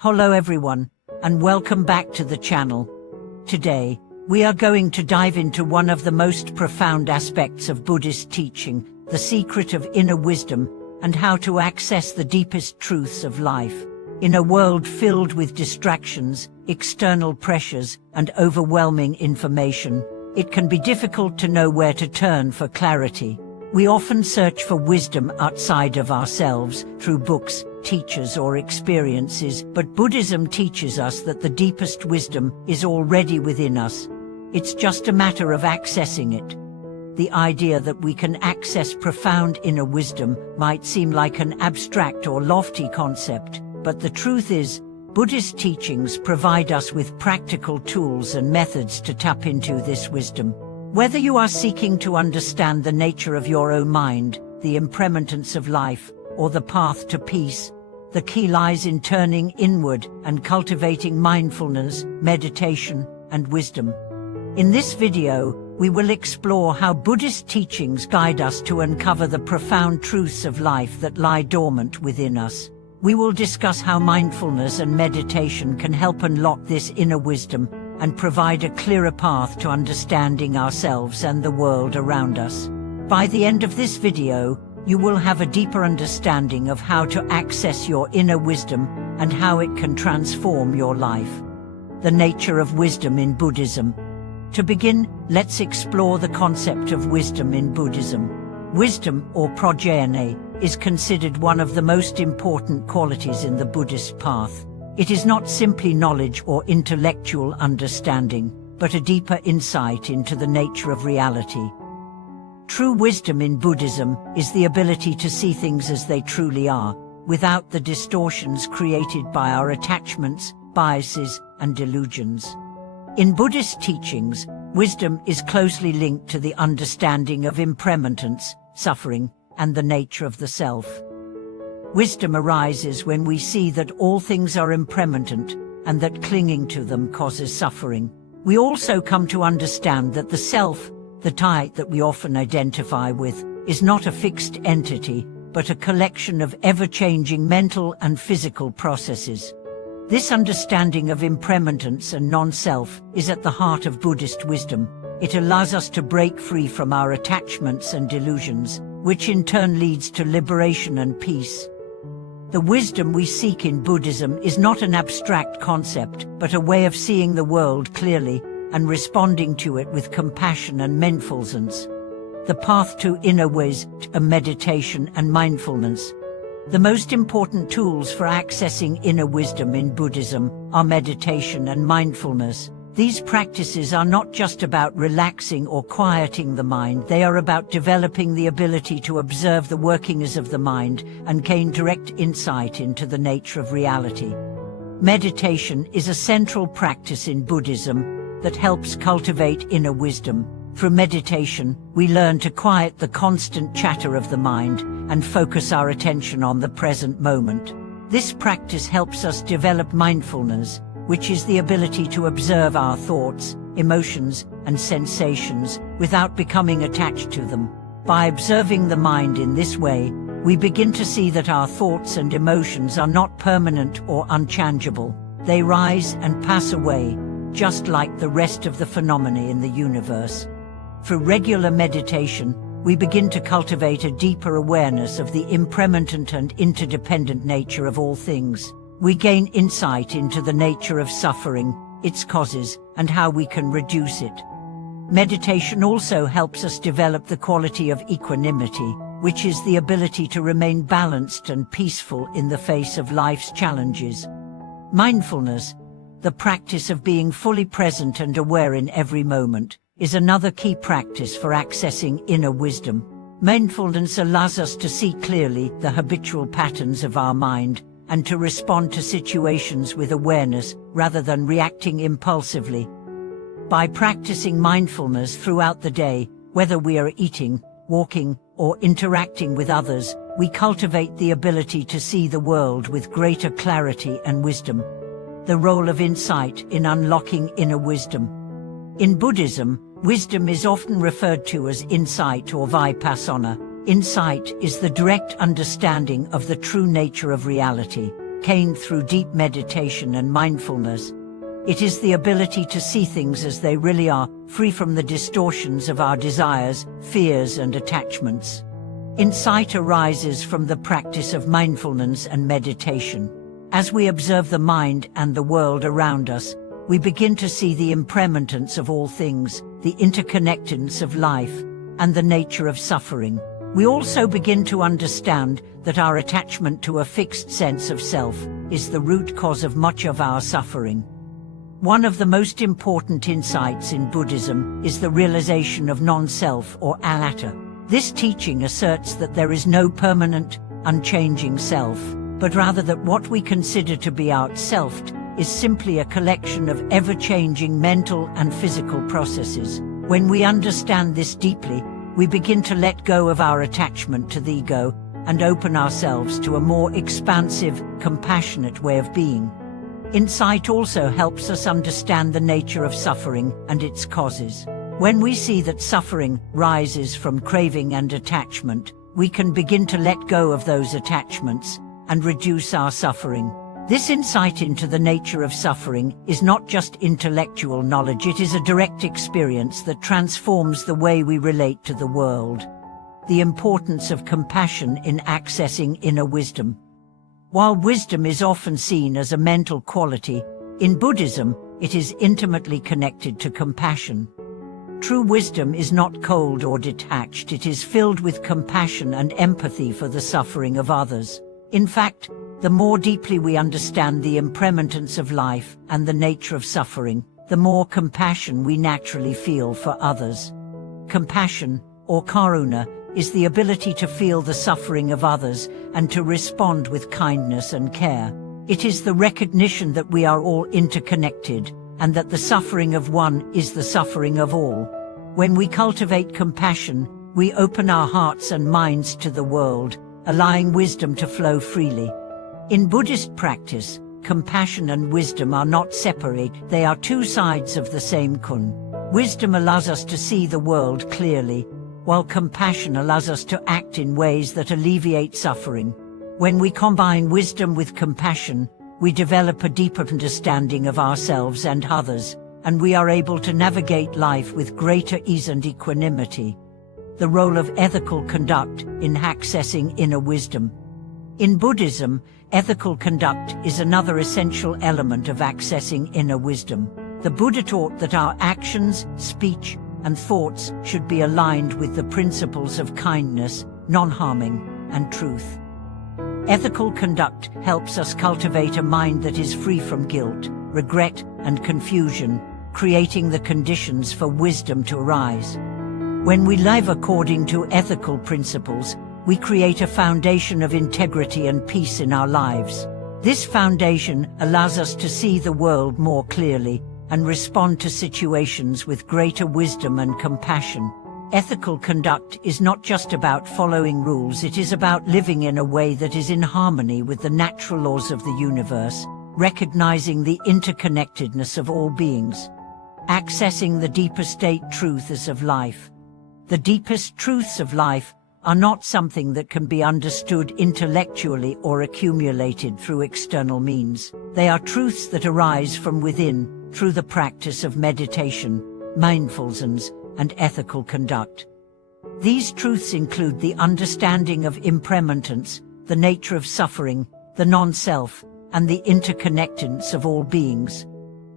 Hello everyone, and welcome back to the channel. Today, we are going to dive into one of the most profound aspects of Buddhist teaching, the secret of inner wisdom, and how to access the deepest truths of life. In a world filled with distractions, external pressures, and overwhelming information, it can be difficult to know where to turn for clarity. We often search for wisdom outside of ourselves, through books, teachers or experiences, but Buddhism teaches us that the deepest wisdom is already within us. It's just a matter of accessing it. The idea that we can access profound inner wisdom might seem like an abstract or lofty concept, but the truth is, Buddhist teachings provide us with practical tools and methods to tap into this wisdom. Whether you are seeking to understand the nature of your own mind, the impermanence of life, or the path to peace, the key lies in turning inward and cultivating mindfulness, meditation, and wisdom. In this video, we will explore how Buddhist teachings guide us to uncover the profound truths of life that lie dormant within us. We will discuss how mindfulness and meditation can help unlock this inner wisdom and provide a clearer path to understanding ourselves and the world around us. By the end of this video, you will have a deeper understanding of how to access your inner wisdom and how it can transform your life. The nature of wisdom in Buddhism. To begin, let's explore the concept of wisdom in Buddhism. Wisdom, or prajna, is considered one of the most important qualities in the Buddhist path. It is not simply knowledge or intellectual understanding, but a deeper insight into the nature of reality. True wisdom in Buddhism is the ability to see things as they truly are, without the distortions created by our attachments, biases, and delusions. In Buddhist teachings, wisdom is closely linked to the understanding of impermanence, suffering, and the nature of the self. Wisdom arises when we see that all things are impermanent, and that clinging to them causes suffering. We also come to understand that the self, the I that we often identify with, is not a fixed entity, but a collection of ever-changing mental and physical processes. This understanding of impermanence and non-self is at the heart of Buddhist wisdom. It allows us to break free from our attachments and delusions, which in turn leads to liberation and peace. The wisdom we seek in Buddhism is not an abstract concept, but a way of seeing the world clearly and responding to it with compassion and mindfulness. The path to inner wisdom, meditation and mindfulness. The most important tools for accessing inner wisdom in Buddhism are meditation and mindfulness. These practices are not just about relaxing or quieting the mind, they are about developing the ability to observe the workings of the mind and gain direct insight into the nature of reality. Meditation is a central practice in Buddhism that helps cultivate inner wisdom. Through meditation, we learn to quiet the constant chatter of the mind and focus our attention on the present moment. This practice helps us develop mindfulness, which is the ability to observe our thoughts, emotions, and sensations without becoming attached to them. By observing the mind in this way, we begin to see that our thoughts and emotions are not permanent or unchangeable. They rise and pass away, just like the rest of the phenomena in the universe. Through regular meditation, we begin to cultivate a deeper awareness of the impermanent and interdependent nature of all things. We gain insight into the nature of suffering, its causes, and how we can reduce it. Meditation also helps us develop the quality of equanimity, which is the ability to remain balanced and peaceful in the face of life's challenges. Mindfulness, the practice of being fully present and aware in every moment, is another key practice for accessing inner wisdom. Mindfulness allows us to see clearly the habitual patterns of our mind and to respond to situations with awareness rather than reacting impulsively. By practicing mindfulness throughout the day, whether we are eating, walking, or interacting with others, we cultivate the ability to see the world with greater clarity and wisdom. The role of insight in unlocking inner wisdom. In Buddhism, wisdom is often referred to as insight or vipassana. Insight is the direct understanding of the true nature of reality. gained through deep meditation and mindfulness. It is the ability to see things as they really are, free from the distortions of our desires, fears, and attachments. Insight arises from the practice of mindfulness and meditation. As we observe the mind and the world around us, we begin to see the impermanence of all things, the interconnectedness of life, and the nature of suffering. We also begin to understand that our attachment to a fixed sense of self is the root cause of much of our suffering. One of the most important insights in Buddhism is the realization of non-self or anatta. This teaching asserts that there is no permanent, unchanging self, but rather that what we consider to be our self is simply a collection of ever-changing mental and physical processes. When we understand this deeply, we begin to let go of our attachment to the ego and open ourselves to a more expansive, compassionate way of being. Insight also helps us understand the nature of suffering and its causes. When we see that suffering rises from craving and attachment, we can begin to let go of those attachments and reduce our suffering. This insight into the nature of suffering is not just intellectual knowledge, it is a direct experience that transforms the way we relate to the world. The importance of compassion in accessing inner wisdom. While wisdom is often seen as a mental quality, in Buddhism, it is intimately connected to compassion. True wisdom is not cold or detached, it is filled with compassion and empathy for the suffering of others. In fact, the more deeply we understand the impermanence of life and the nature of suffering, the more compassion we naturally feel for others. Compassion, or karuna, is the ability to feel the suffering of others and to respond with kindness and care. It is the recognition that we are all interconnected and that the suffering of one is the suffering of all. When we cultivate compassion, we open our hearts and minds to the world, allowing wisdom to flow freely. In Buddhist practice, compassion and wisdom are not separate, they are two sides of the same coin. Wisdom allows us to see the world clearly, while compassion allows us to act in ways that alleviate suffering. When we combine wisdom with compassion, we develop a deeper understanding of ourselves and others, and we are able to navigate life with greater ease and equanimity. The role of ethical conduct in accessing inner wisdom. In Buddhism, ethical conduct is another essential element of accessing inner wisdom. The Buddha taught that our actions, speech, and thoughts should be aligned with the principles of kindness, non-harming, and truth. Ethical conduct helps us cultivate a mind that is free from guilt, regret, and confusion, creating the conditions for wisdom to arise. When we live according to ethical principles, we create a foundation of integrity and peace in our lives. This foundation allows us to see the world more clearly and respond to situations with greater wisdom and compassion. Ethical conduct is not just about following rules, it is about living in a way that is in harmony with the natural laws of the universe, recognizing the interconnectedness of all beings. Accessing the deepest state truths of life. The deepest truths of life are not something that can be understood intellectually or accumulated through external means. They are truths that arise from within, through the practice of meditation, mindfulness, and ethical conduct. These truths include the understanding of impermanence, the nature of suffering, the non-self, and the interconnectedness of all beings.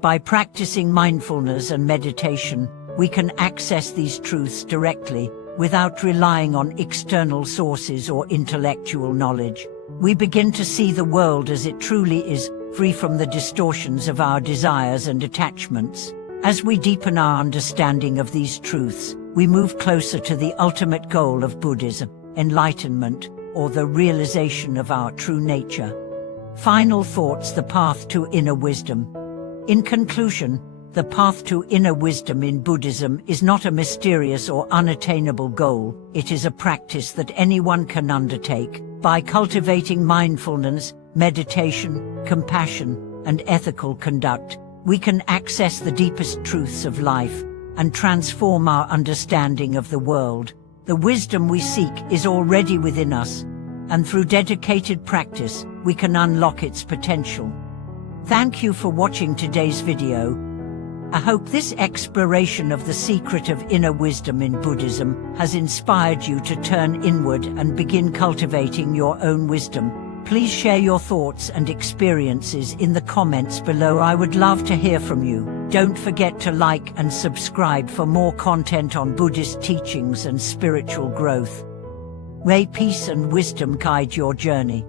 By practicing mindfulness and meditation, we can access these truths directly, without relying on external sources or intellectual knowledge. We begin to see the world as it truly is, free from the distortions of our desires and attachments. As we deepen our understanding of these truths, we move closer to the ultimate goal of Buddhism, enlightenment, or the realization of our true nature. Final thoughts: the path to inner wisdom. In conclusion, the path to inner wisdom in Buddhism is not a mysterious or unattainable goal, it is a practice that anyone can undertake. By cultivating mindfulness, meditation, compassion, and ethical conduct, we can access the deepest truths of life and transform our understanding of the world. The wisdom we seek is already within us, and through dedicated practice, we can unlock its potential. Thank you for watching today's video. I hope this exploration of the secret of inner wisdom in Buddhism has inspired you to turn inward and begin cultivating your own wisdom. Please share your thoughts and experiences in the comments below. I would love to hear from you. Don't forget to like and subscribe for more content on Buddhist teachings and spiritual growth. May peace and wisdom guide your journey.